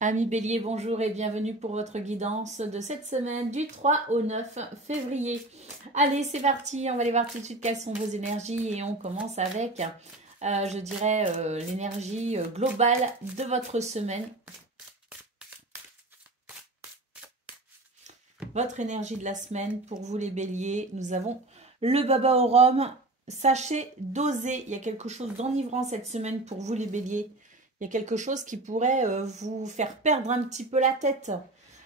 Amis Bélier, bonjour et bienvenue pour votre guidance de cette semaine du 3 au 9 février. Allez, c'est parti, on va aller voir tout de suite quelles sont vos énergies et on commence avec, je dirais, l'énergie globale de votre semaine. Votre énergie de la semaine pour vous les Béliers, nous avons le Baba au rhum. Sachez doser, il y a quelque chose d'enivrant cette semaine pour vous les Béliers. Il y a quelque chose qui pourrait vous faire perdre un petit peu la tête.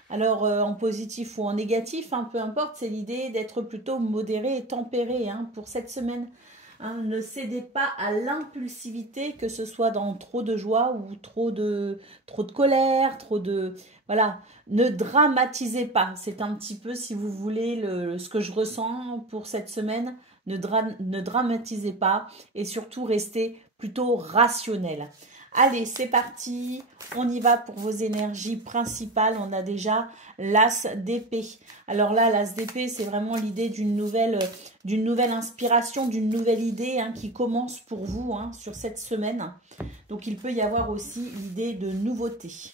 Alors, en positif ou en négatif, peu importe, c'est l'idée d'être plutôt modéré et tempéré pour cette semaine. Ne cédez pas à l'impulsivité, que ce soit dans trop de joie ou trop de colère, Voilà, ne dramatisez pas. C'est un petit peu, si vous voulez, ce que je ressens pour cette semaine. Ne dramatisez pas et surtout restez plutôt rationnel. Allez, c'est parti. On y va pour vos énergies principales. On a déjà l'As d'épée. Alors là, l'As d'épée, c'est vraiment l'idée d'une nouvelle inspiration, d'une nouvelle idée qui commence pour vous sur cette semaine. Donc, il peut y avoir aussi l'idée de nouveauté.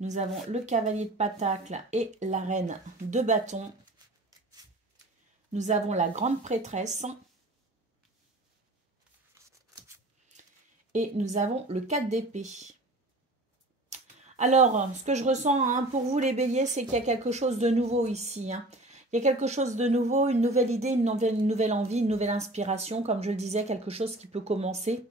Nous avons le cavalier de Pentacle et la reine de bâton. Nous avons la grande prêtresse. Et nous avons le 4 d'épée. Alors, ce que je ressens pour vous les béliers, c'est qu'il y a quelque chose de nouveau ici. Il y a quelque chose de nouveau, une nouvelle idée, une nouvelle envie, une nouvelle inspiration. Comme je le disais, quelque chose qui peut commencer.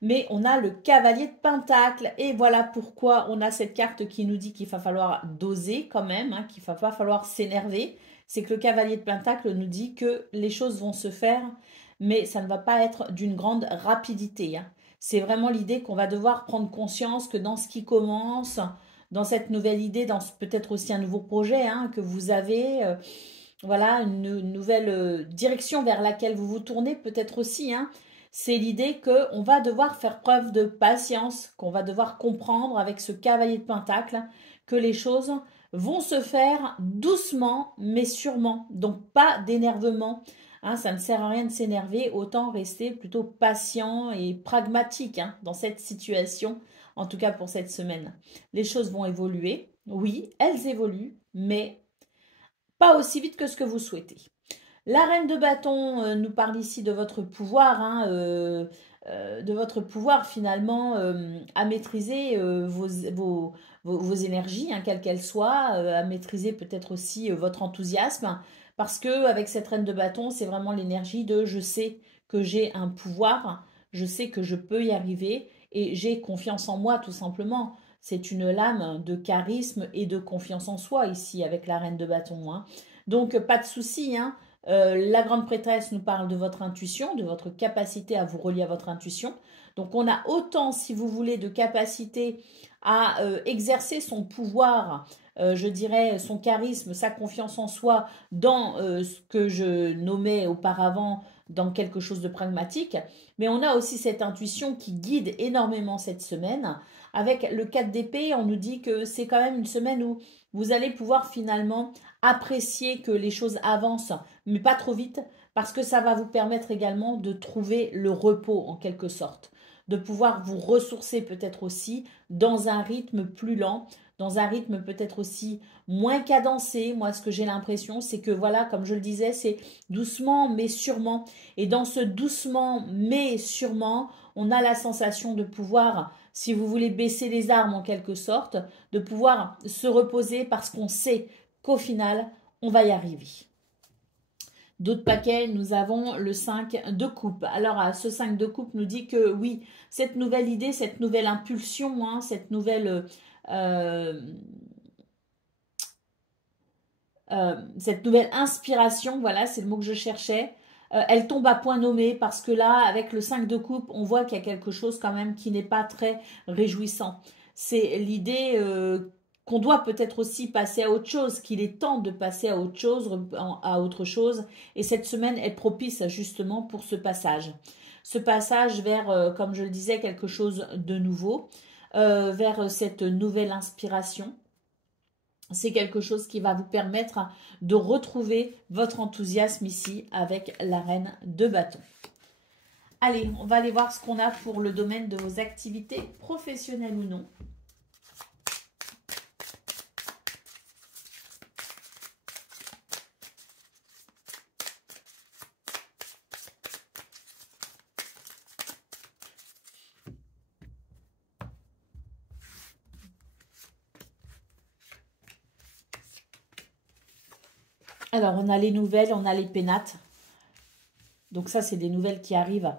Mais on a le cavalier de Pentacle. Et voilà pourquoi on a cette carte qui nous dit qu'il va falloir doser quand même, qu'il ne va pas falloir s'énerver. C'est que le cavalier de Pentacle nous dit que les choses vont se faire, mais ça ne va pas être d'une grande rapidité. C'est vraiment l'idée qu'on va devoir prendre conscience que dans ce qui commence, dans cette nouvelle idée, dans peut-être aussi un nouveau projet que vous avez, voilà, une nouvelle direction vers laquelle vous vous tournez peut-être aussi. C'est l'idée qu'on va devoir faire preuve de patience, qu'on va devoir comprendre avec ce cavalier de Pentacle que les choses vont se faire doucement mais sûrement. Donc pas d'énervement. Ça ne sert à rien de s'énerver, autant rester plutôt patient et pragmatique dans cette situation, en tout cas pour cette semaine. Les choses vont évoluer, oui, elles évoluent, mais pas aussi vite que ce que vous souhaitez. La reine de bâton nous parle ici de votre pouvoir, de votre pouvoir finalement à maîtriser vos énergies, quelles qu'elles soient, à maîtriser peut-être aussi votre enthousiasme, parce que avec cette reine de bâton, c'est vraiment l'énergie de je sais que j'ai un pouvoir, je sais que je peux y arriver et j'ai confiance en moi tout simplement. C'est une lame de charisme et de confiance en soi ici avec la reine de bâton. Donc pas de souci. La grande prêtresse nous parle de votre intuition, de votre capacité à vous relier à votre intuition. Donc on a autant, si vous voulez, de capacité à exercer son pouvoir, je dirais son charisme, sa confiance en soi dans ce que je nommais auparavant dans quelque chose de pragmatique. Mais on a aussi cette intuition qui guide énormément cette semaine. Avec le 4 d'épée, on nous dit que c'est quand même une semaine où vous allez pouvoir finalement apprécier que les choses avancent, mais pas trop vite, parce que ça va vous permettre également de trouver le repos en quelque sorte, de pouvoir vous ressourcer peut-être aussi dans un rythme plus lent, dans un rythme peut-être aussi moins cadencé. Moi, ce que j'ai l'impression, c'est que voilà, comme je le disais, c'est doucement mais sûrement. Et dans ce doucement mais sûrement, on a la sensation de pouvoir, si vous voulez, baisser les armes en quelque sorte, de pouvoir se reposer parce qu'on sait qu'au final, on va y arriver. D'autres paquets, nous avons le 5 de coupe. Alors, ce 5 de coupe nous dit que oui, cette nouvelle idée, cette nouvelle impulsion, cette nouvelle inspiration, voilà, c'est le mot que je cherchais, elle tombe à point nommé parce que là, avec le 5 de coupe, on voit qu'il y a quelque chose quand même qui n'est pas très réjouissant. C'est l'idée qu'on doit peut-être aussi passer à autre chose, qu'il est temps de passer à autre chose. Et cette semaine est propice justement pour ce passage. Ce passage vers, comme je le disais, quelque chose de nouveau, vers cette nouvelle inspiration. C'est quelque chose qui va vous permettre de retrouver votre enthousiasme ici avec la reine de bâton. Allez, on va aller voir ce qu'on a pour le domaine de vos activités professionnelles ou non. Alors, on a les nouvelles, on a les pénates. Donc ça, c'est des nouvelles qui arrivent.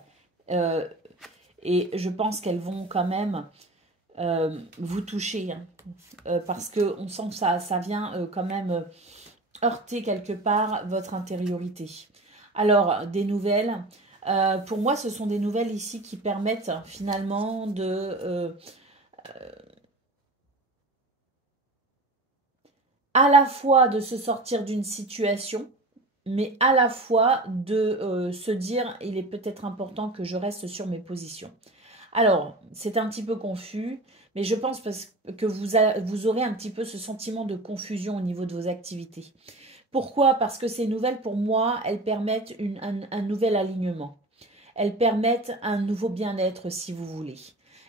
Et je pense qu'elles vont quand même vous toucher. Hein, parce qu'on sent que ça vient quand même heurter quelque part votre intériorité. Alors, des nouvelles. Pour moi, ce sont des nouvelles ici qui permettent finalement de... à la fois de se sortir d'une situation, mais à la fois de se dire, il est peut-être important que je reste sur mes positions. Alors, c'est un petit peu confus, mais je pense que vous aurez un petit peu ce sentiment de confusion au niveau de vos activités. Pourquoi? Parce que ces nouvelles, pour moi, elles permettent un nouvel alignement. Elles permettent un nouveau bien-être, si vous voulez.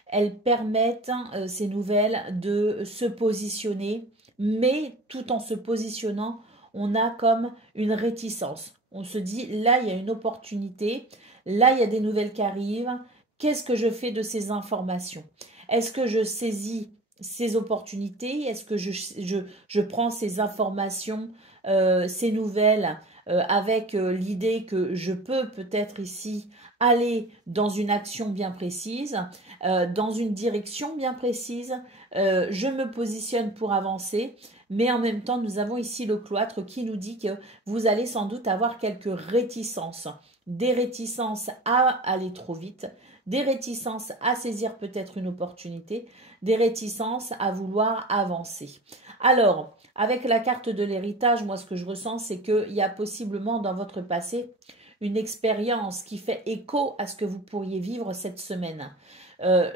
Elles permettent, ces nouvelles, de se positionner, mais tout en se positionnant, on a comme une réticence. On se dit, là, il y a une opportunité, là, il y a des nouvelles qui arrivent. Qu'est-ce que je fais de ces informations? Est-ce que je saisis ces opportunités? Est-ce que je prends ces informations, ces nouvelles, avec l'idée que je peux peut-être ici aller dans une action bien précise, dans une direction bien précise, je me positionne pour avancer, mais en même temps, nous avons ici le cloître qui nous dit que vous allez sans doute avoir quelques réticences, des réticences à aller trop vite, des réticences à saisir peut-être une opportunité, des réticences à vouloir avancer. Alors, avec la carte de l'héritage, moi ce que je ressens, c'est qu'il y a possiblement dans votre passé une expérience qui fait écho à ce que vous pourriez vivre cette semaine.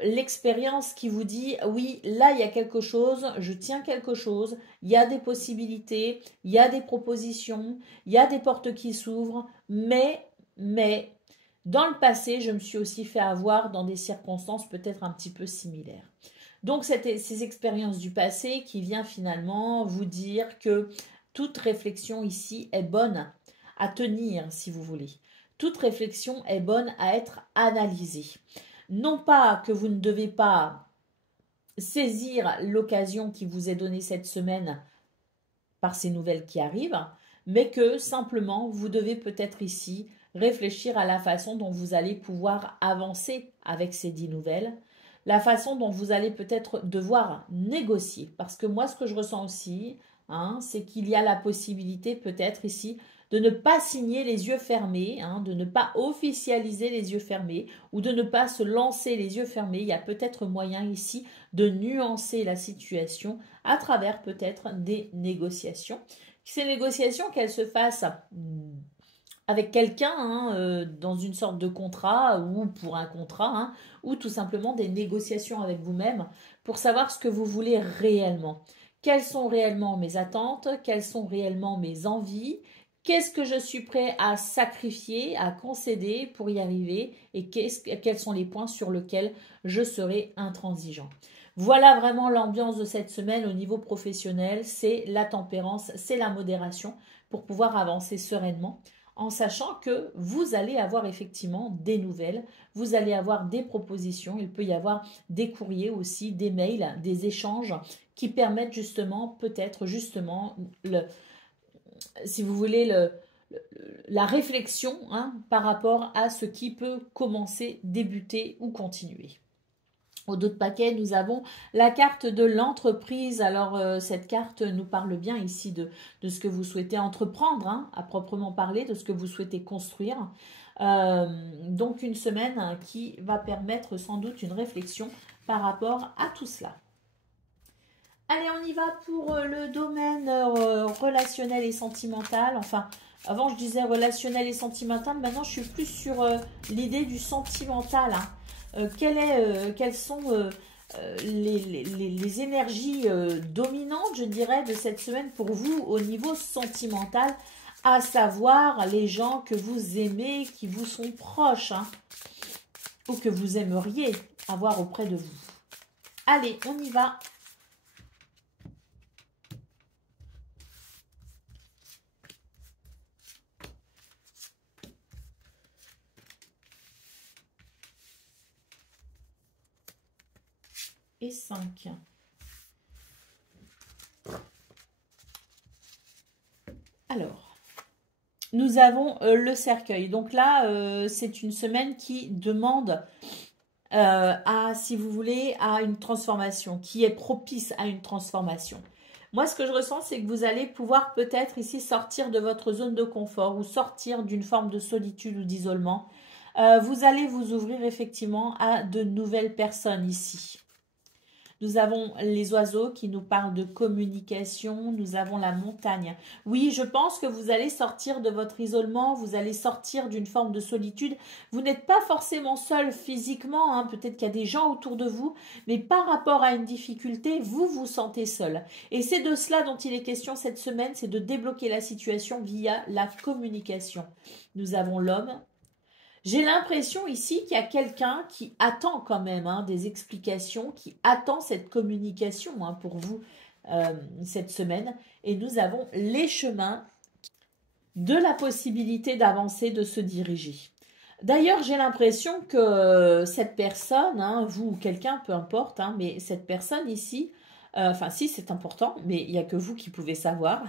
L'expérience qui vous dit, oui, là, il y a quelque chose, je tiens quelque chose, il y a des possibilités, il y a des propositions, il y a des portes qui s'ouvrent, mais, dans le passé, je me suis aussi fait avoir dans des circonstances peut-être un petit peu similaires. Donc, ces expériences du passé qui vient finalement vous dire que toute réflexion ici est bonne à tenir, si vous voulez. Toute réflexion est bonne à être analysée. Non pas que vous ne devez pas saisir l'occasion qui vous est donnée cette semaine par ces nouvelles qui arrivent, mais que simplement vous devez peut-être ici réfléchir à la façon dont vous allez pouvoir avancer avec ces 10 nouvelles, la façon dont vous allez peut-être devoir négocier. Parce que moi, ce que je ressens aussi, hein, c'est qu'il y a la possibilité peut-être ici de ne pas signer les yeux fermés, hein, de ne pas officialiser les yeux fermés ou de ne pas se lancer les yeux fermés. Il y a peut-être moyen ici de nuancer la situation à travers peut-être des négociations. Ces négociations, qu'elles se fassent avec quelqu'un, hein, dans une sorte de contrat ou pour un contrat, hein, ou tout simplement des négociations avec vous-même pour savoir ce que vous voulez réellement. Quelles sont réellement mes attentes? Quelles sont réellement mes envies? Qu'est-ce que je suis prêt à sacrifier, à concéder pour y arriver? Et quels sont les points sur lesquels je serai intransigeant? Voilà vraiment l'ambiance de cette semaine au niveau professionnel. C'est la tempérance, c'est la modération pour pouvoir avancer sereinement en sachant que vous allez avoir effectivement des nouvelles, vous allez avoir des propositions, il peut y avoir des courriers aussi, des mails, des échanges qui permettent justement, peut-être justement, si vous voulez, la réflexion, hein, par rapport à ce qui peut commencer, débuter ou continuer. Au dos de paquet, nous avons la carte de l'entreprise. Alors, cette carte nous parle bien ici de ce que vous souhaitez entreprendre, hein, à proprement parler, de ce que vous souhaitez construire. Donc, une semaine qui va permettre sans doute une réflexion par rapport à tout cela. Allez, on y va pour le domaine relationnel et sentimental. Enfin, avant, je disais relationnel et sentimental. Maintenant, je suis plus sur l'idée du sentimental, hein. Quelles sont les énergies dominantes, je dirais, de cette semaine pour vous au niveau sentimental, à savoir les gens que vous aimez, qui vous sont proches, hein, ou que vous aimeriez avoir auprès de vous. Allez, on y va. Et 5. Alors, nous avons le cercueil. Donc là, c'est une semaine qui demande si vous voulez, à une transformation, qui est propice à une transformation. Moi, ce que je ressens, c'est que vous allez pouvoir peut-être ici sortir de votre zone de confort ou sortir d'une forme de solitude ou d'isolement. Vous allez vous ouvrir effectivement à de nouvelles personnes ici. Nous avons les oiseaux qui nous parlent de communication. Nous avons la montagne. Oui, je pense que vous allez sortir de votre isolement. Vous allez sortir d'une forme de solitude. Vous n'êtes pas forcément seul physiquement. Hein. Peut-être qu'il y a des gens autour de vous. Mais par rapport à une difficulté, vous vous sentez seul. Et c'est de cela dont il est question cette semaine. C'est de débloquer la situation via la communication. Nous avons l'homme. J'ai l'impression ici qu'il y a quelqu'un qui attend quand même des explications, qui attend cette communication pour vous cette semaine. Et nous avons les chemins de la possibilité d'avancer, de se diriger. D'ailleurs, j'ai l'impression que cette personne, vous ou quelqu'un, peu importe, mais cette personne ici, enfin si c'est important, mais il n'y a que vous qui pouvez savoir,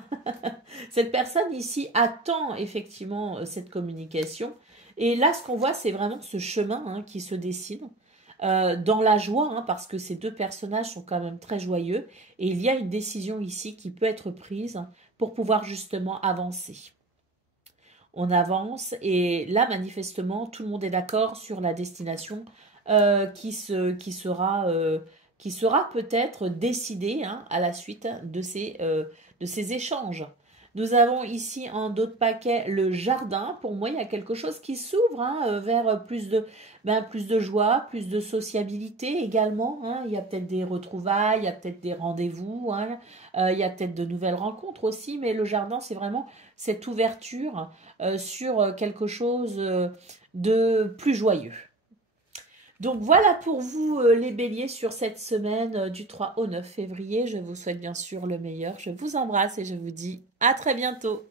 cette personne ici attend effectivement cette communication. Et là, ce qu'on voit, c'est vraiment ce chemin qui se dessine dans la joie, parce que ces deux personnages sont quand même très joyeux. Et il y a une décision ici qui peut être prise pour pouvoir justement avancer. On avance et là, manifestement, tout le monde est d'accord sur la destination qui sera peut-être décidée à la suite de ces échanges. Nous avons ici en d'autres paquets le jardin. Pour moi, il y a quelque chose qui s'ouvre vers plus de joie, plus de sociabilité également. Il y a peut-être des retrouvailles, il y a peut-être des rendez-vous, il y a peut-être de nouvelles rencontres aussi. Mais le jardin, c'est vraiment cette ouverture sur quelque chose de plus joyeux. Donc voilà pour vous les béliers sur cette semaine du 3 au 9 février. Je vous souhaite bien sûr le meilleur. Je vous embrasse et je vous dis à très bientôt.